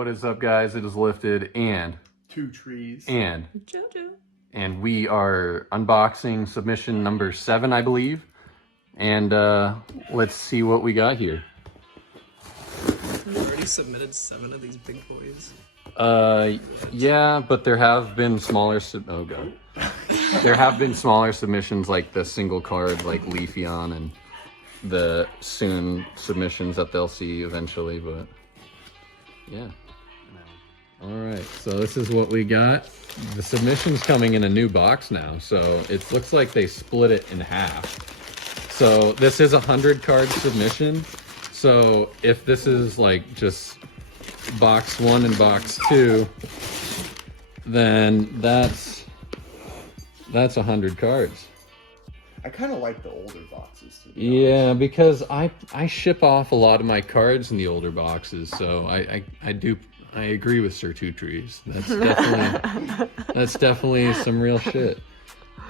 What is up, guys? It is Lifted and Two Trees and JoJo. And we are unboxing submission number 7, I believe. And let's see what we got here. You already submitted 7 of these big boys. Yeah, but there have been smaller oh god. There have been smaller submissions like the single card like Leafeon and the soon submissions that they'll see eventually, but yeah. Alright, so this is what we got. The submission's coming in a new box now, so it looks like they split it in half. So this is a 100 card submission. So if this is like just box 1 and box 2, then that's 100 cards. I kind of like the older boxes too. Yeah, because I ship off a lot of my cards in the older boxes, so I agree with Sir Two Trees. That's definitely some real shit.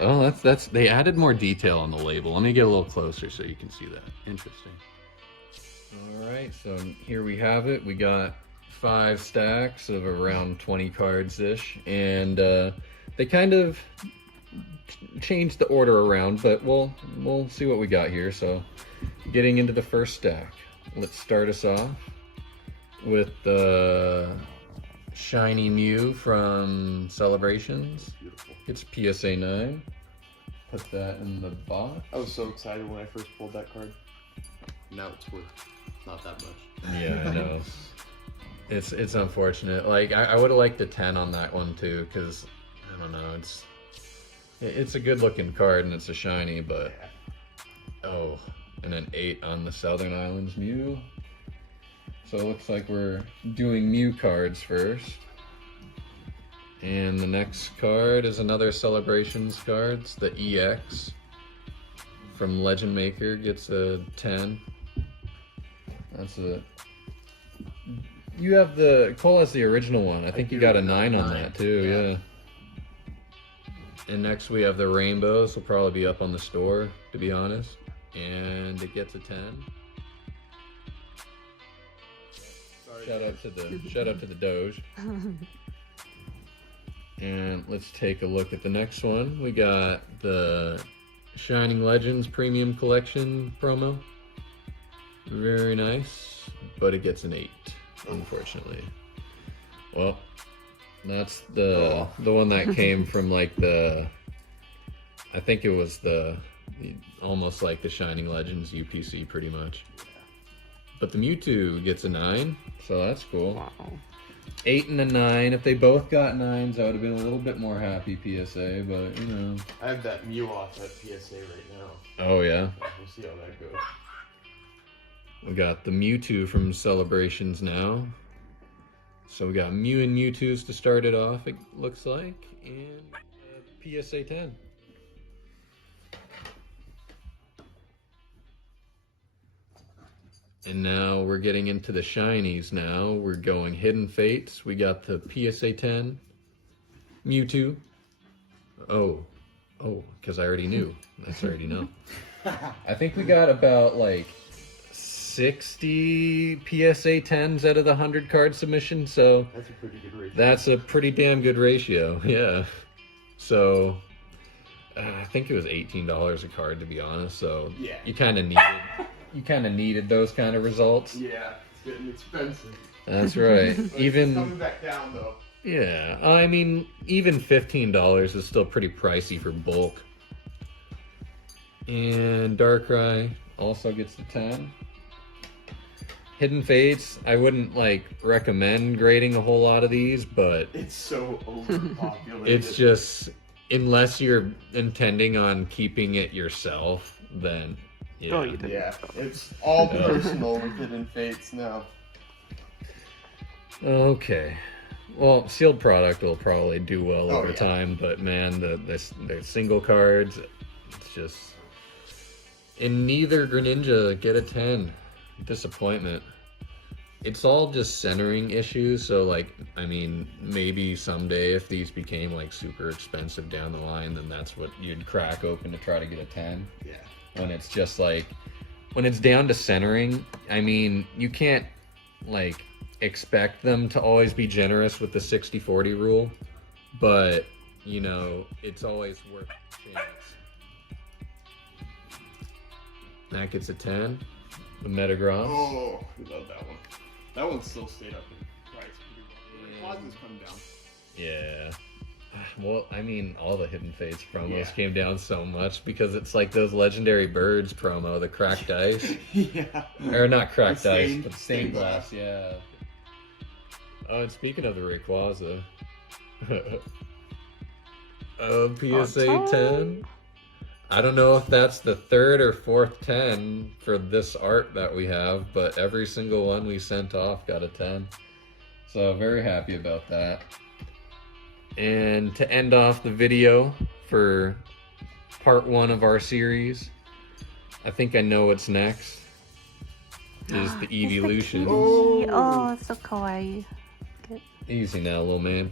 Oh, that's they added more detail on the label. Let me get a little closer so you can see that. Interesting. All right, so here we have it. We got 5 stacks of around 20 cards ish, and they kind of changed the order around, but we'll see what we got here. So getting into the first stack, let's start us off with the shiny Mew from Celebrations. Beautiful. It's PSA 9. Put that in the box. I was so excited when I first pulled that card. Now it's worth not that much. Yeah, I know. It's unfortunate. Like I would have liked a 10 on that one too, because I don't know, it's a good looking card and it's a shiny, but oh, and an 8 on the Southern Islands Mew. So it looks like we're doing Mew cards first. And the next card is another Celebrations cards, the EX from Legend Maker gets a 10. That's a... You have the... Cole has the original one. I think you got a 9 on that too, yeah. And next we have the Rainbows, will probably be up on the store, to be honest. And it gets a 10. Shout out to the Doge. And let's take a look at the next one. We got the Shining Legends Premium Collection promo. Very nice, but it gets an 8, unfortunately. Well, that's the one that came from like the, I think it was the almost like the Shining Legends UPC pretty much. But the Mewtwo gets a 9, so that's cool. Wow. 8 and a 9. If they both got 9s, I would have been a little bit more happy, PSA, but you know. I have that Mew off at PSA right now. Oh, yeah? We'll see how that goes. We got the Mewtwo from Celebrations now. So we got Mew and Mewtwo's to start it off, it looks like, and PSA 10. And now we're getting into the shinies now. We're going Hidden Fates. We got the PSA 10, Mewtwo. Oh, because I already knew. I already know. I think we got about like 60 PSA 10s out of the 100 card submission, so that's a pretty good ratio. That's a pretty damn good ratio, yeah. So I think it was $18 a card, to be honest. So yeah, you kind of needed those kind of results. Yeah, it's getting expensive. That's right. Even coming back down though. Yeah, I mean, even $15 is still pretty pricey for bulk. And Darkrai also gets the 10. Hidden Fates, I wouldn't like recommend grading a whole lot of these, but it's so overpopulated. It's just, unless you're intending on keeping it yourself, then yeah. Oh, you did. Yeah, it's all personal with Hidden Fates now. Okay. Well, sealed product will probably do well over time, but man, the single cards, it's just... In neither Greninja get a 10. Disappointment. It's all just centering issues, so like, I mean, maybe someday if these became like super expensive down the line, then that's what you'd crack open to try to get a 10. Yeah. When it's just like, when it's down to centering, I mean, you can't like expect them to always be generous with the 60-40 rule, but you know, it's always worth a chance. That gets a 10. The Metagross. Oh, I love that one. That one still stayed up in price pretty well. Rayquaza's come down. Yeah. Well, I mean, all the Hidden Fates promos Yeah. came down so much because it's like those Legendary Birds promo, the cracked ice. Yeah. Or not cracked The ice, stained- but stained stained glass, yeah. Oh, and speaking of the Rayquaza, PSA 10. I don't know if that's the third or fourth 10 for this art that we have, but every single one we sent off got a 10. So very happy about that. And to end off the video for part 1 of our series, I think I know what's next. Is the Evolution. Oh, it's so kawaii. Easy now, little man.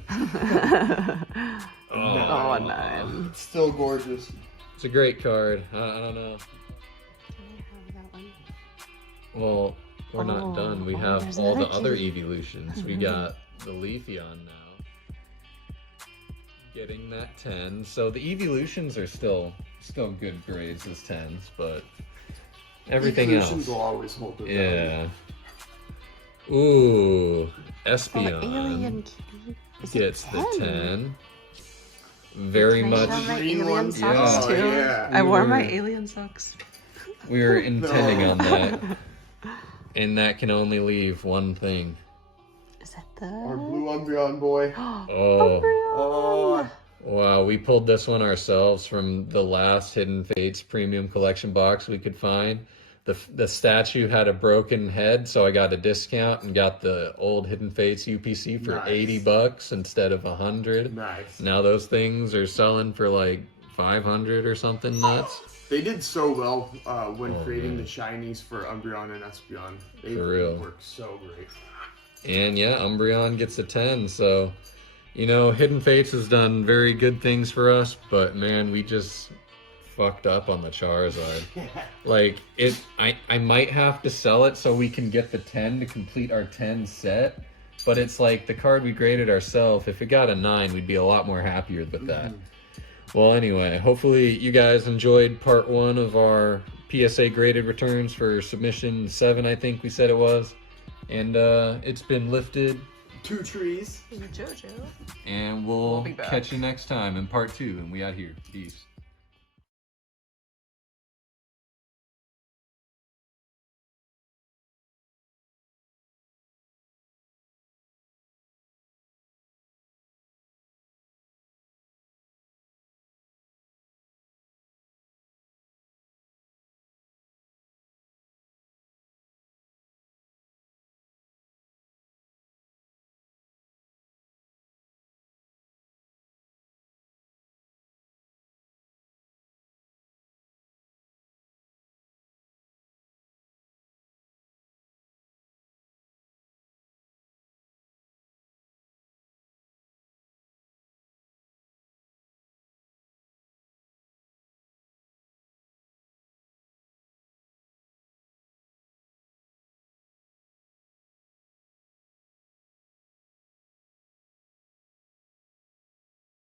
Oh, nice. It's still gorgeous. It's a great card. I don't know. Well, we're not done. We have there's all the another other key. evolutions. We got the Leafeon now. Getting that 10. So the evolutions are still good grades as 10s, but everything Evolutions else. will always hold their Yeah. Ooh, Oh, the Espeon alien kitty. Is it gets the 10? 10. Very Can I much. show my Green alien one? socks Yeah. too? Yeah. I We wore were- my alien socks. We were intending No. on that. And that can only leave one thing. Is that the Our blue Umbreon boy. Oh. Oh, Wow, we pulled this one ourselves from the last Hidden Fates premium collection box we could find. The statue had a broken head, so I got a discount and got the old Hidden Fates UPC for Nice. $80 instead of $100. nice. Now those things are selling for like $500 or something nuts. They did so well when Oh, creating man. the shinies for Umbreon and Espeon. They For real. worked so great. And yeah, Umbreon gets a 10, so you know, Hidden Fates has done very good things for us, but man, we just fucked up on the Charizard. Like I might have to sell it so we can get the 10 to complete our 10 set, but it's like the card we graded ourselves. If it got a 9, we'd be a lot more happier with that. Well, anyway, hopefully you guys enjoyed part 1 of our PSA graded returns for submission 7, I think we said it was. And it's been lifted, 2 trees. Jojo. and we'll be back. catch you next time in part 2, and we out here. Peace.